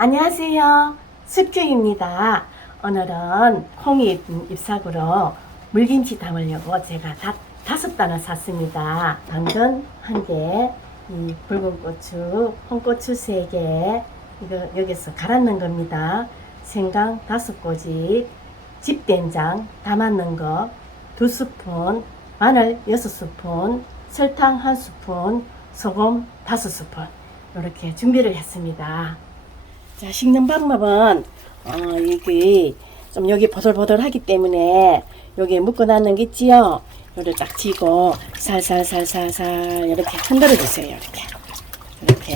안녕하세요. 숙주입니다. 오늘은 콩잎 잎사구로 물김치 담으려고 제가 다, 다섯 단을 샀습니다. 당근 한 개, 이 붉은 고추, 홍고추 세 개, 이거 여기서 갈아넣은 겁니다. 생강 다섯 꼬집, 집된장 담았는 거, 두 스푼, 마늘 여섯 스푼, 설탕 한 스푼, 소금 다섯 스푼 이렇게 준비를 했습니다. 자, 식는 방법은 어, 이게 좀 여기 보들보들하기 때문에 여기 묶어놨는 게 있지요. 요를 딱 쥐고 살살살살살 이렇게 흔들어 주세요. 이렇게 이렇게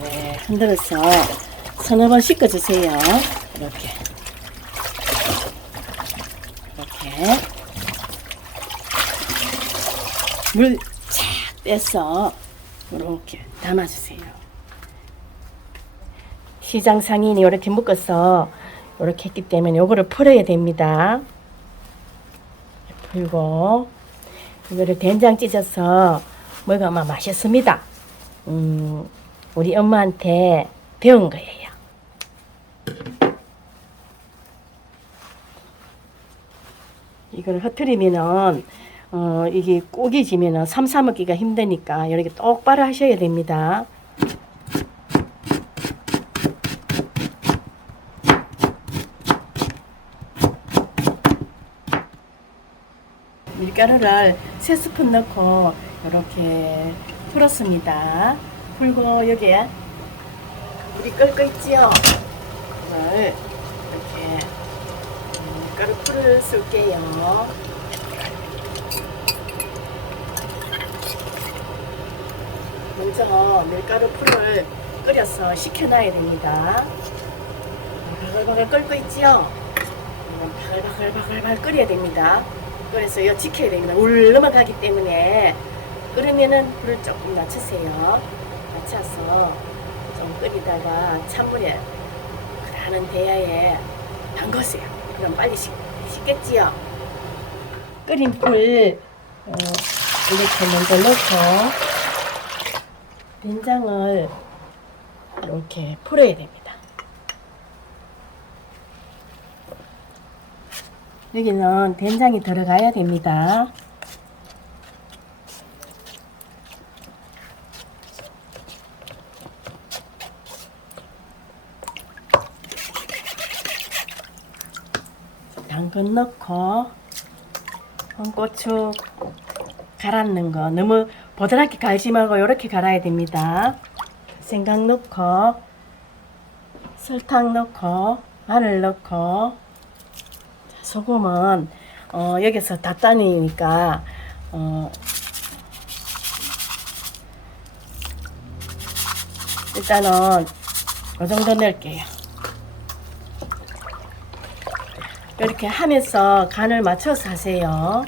네, 흔들어서 서너 번 씻어 주세요. 이렇게 이렇게 물착 빼서 이렇게 담아주세요. 시장 상인이 이렇게 묶어서 이렇게 했기 때문에 요거를 풀어야 됩니다. 풀고 이거를 된장 찢어서 먹으면 맛있습니다. 음, 우리 엄마한테 배운 거예요. 이걸 흐트리면은 어, 이게 꼭이 지면은 삼사 먹기가 힘드니까 이렇게 똑바로 하셔야 됩니다. 밀가루를 세 스푼 넣고 이렇게 풀었습니다. 풀고 여기에 물이 끓고 있지요. 그걸 이렇게 밀가루 풀을 쓸게요. 먼저 밀가루 풀을 끓여서 식혀놔야 됩니다. 바글바글 끓고 있지요. 바글바글바글바글 끓여야 됩니다. 그래서 이거 지켜야 됩니다. 울 넘어가기 때문에 끓으면은 불을 조금 낮추세요. 낮춰서 좀 끓이다가 찬물에 그러는 대야에 담그세요. 그럼 빨리 식, 식겠지요. 끓인 불 어, 이렇게 먼저 넣고 된장을 이렇게 풀어야 됩니다. 여기는 된장이 들어가야 됩니다. 당근 넣고 홍고추 갈았는 거 너무 보드랗게 갈지 말고 이렇게 갈아야 됩니다. 생강 넣고 설탕 넣고 마늘 넣고 소금은 어, 여기서 닭다니니까 어, 일단은 이 정도 넣을게요. 이렇게 하면서 간을 맞춰서 하세요.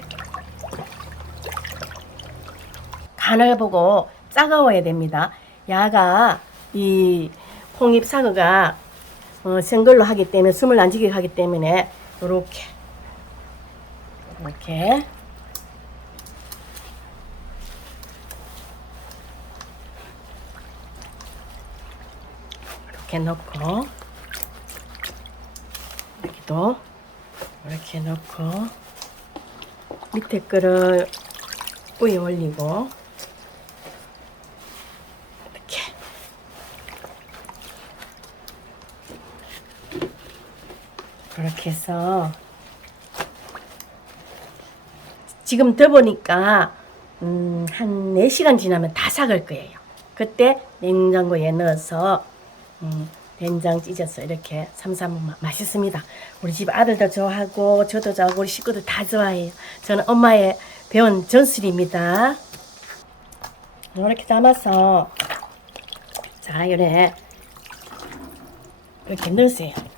간을 보고 짜가워야 됩니다. 야가 이 홍잎 사과가 어, 생걸로 하기 때문에 숨을 안 지게 하기 때문에 이렇게. 이렇게. 이렇게 넣고. 여기도 이렇게 넣고. 밑에 거를 위에 올리고 이렇게 그렇게 해서 지금 더 보니까 음, 한 4시간 지나면 다 삭을 거예요. 그때 냉장고에 넣어서 음, 된장 찢어서 이렇게 삼삼 맛있습니다. 우리 집 아들도 좋아하고 저도 좋아하고 우리 식구들 다 좋아해요. 저는 엄마의 배운 전술입니다. 이렇게 담아서 자 이래 이렇게 넣으세요.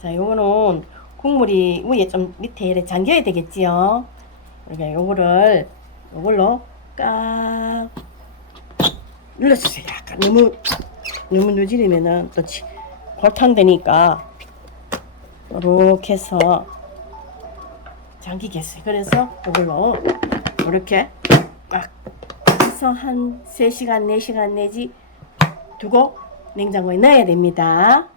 자, 요거는 국물이 위에 좀 밑에 이렇게 잠겨야 되겠지요. 그러니까 요거를 요걸로 깍 눌러주세요. 약간 너무 너무 누지르면은 또 치- 골탕 되니까 이렇게 해서 잠기겠어요. 그래서 이걸로 이렇게 딱 해서 한 3시간, 4시간 내지 두고 냉장고에 넣어야 됩니다.